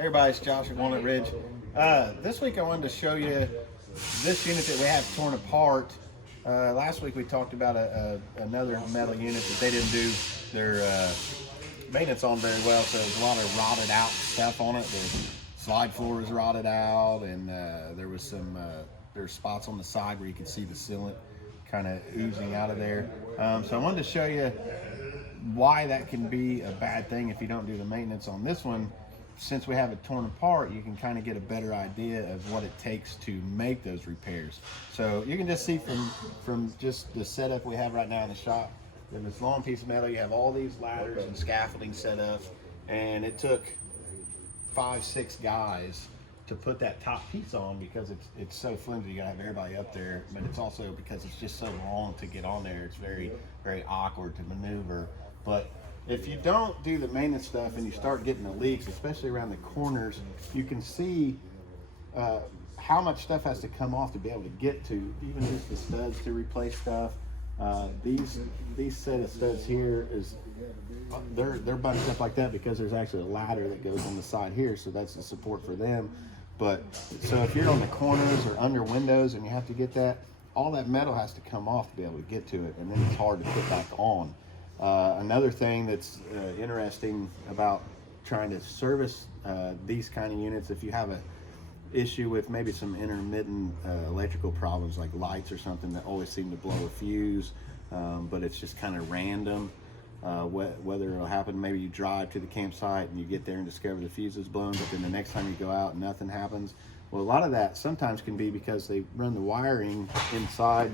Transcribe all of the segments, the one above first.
Hey everybody, it's Josh at Walnut Ridge. This week I wanted to show you this unit that we have torn apart. Last week we talked about another metal unit that they didn't do their maintenance on very well, so there's a lot of rotted out stuff on it. The slide floor was rotted out, and there was some there's spots on the side where you can see the sealant kind of oozing out of there. So I wanted to show you why that can be a bad thing if you don't do the maintenance on this one. Since we have it torn apart, you can kind of get a better idea of what it takes to make those repairs. So you can just see from just the setup we have right now in the shop, in this long piece of metal, you have all these ladders and scaffolding set up, and it took 5-6 guys to put that top piece on because it's so flimsy. You gotta have everybody up there, but it's also because it's just so long to get on there. It's very, very awkward to maneuver. But if you don't do the maintenance stuff and you start getting the leaks, especially around the corners, you can see how much stuff has to come off to be able to get to, even just the studs to replace stuff. These set of studs here they're bunched up like that because there's actually a ladder that goes on the side here, so that's the support for them. But so if you're on the corners or under windows and you have to get that, all that metal has to come off to be able to get to it, and then it's hard to put back on. Another thing that's interesting about trying to service these kind of units, if you have a issue with maybe some intermittent electrical problems like lights or something that always seem to blow a fuse, but it's just kind of random, whether it'll happen, maybe you drive to the campsite and you get there and discover the fuse is blown, but then the next time you go out nothing happens. Well, a lot of that sometimes can be because they run the wiring inside.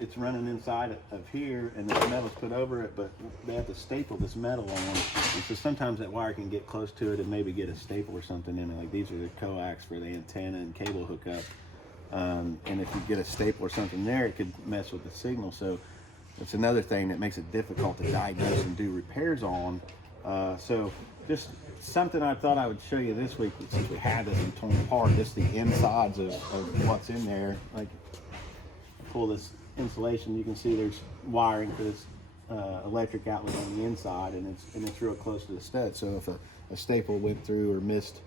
It's running inside of here, and the metal's put over it, but they have to staple this metal on, and so sometimes that wire can get close to it and maybe get a staple or something in it. Like these are the coax for the antenna and cable hookup, and if you get a staple or something there, it could mess with the signal. So it's another thing that makes it difficult to diagnose and do repairs on. So just something I thought I would show you this week, since we had this and torn apart, just the insides of what's in there. Like, pull this insulation, you can see there's wiring for this electric outlet on the inside, and it's real close to the stud. So if a staple went through or missed,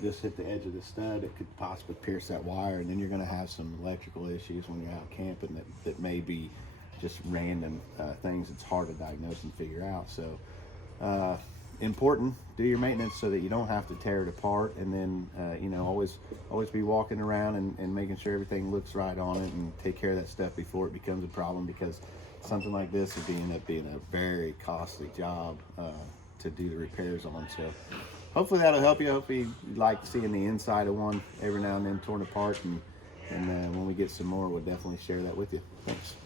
just hit the edge of the stud, it could possibly pierce that wire, and then you're going to have some electrical issues when you're out camping that may be just random things it's hard to diagnose and figure out. So important, do your maintenance so that you don't have to tear it apart, and then always be walking around and making sure everything looks right on it, and take care of that stuff before it becomes a problem, because something like this would end up being a very costly job to do the repairs on. So hopefully that'll help you. Hopefully you like seeing the inside of one every now and then torn apart, and when we get some more, we'll definitely share that with you. Thanks.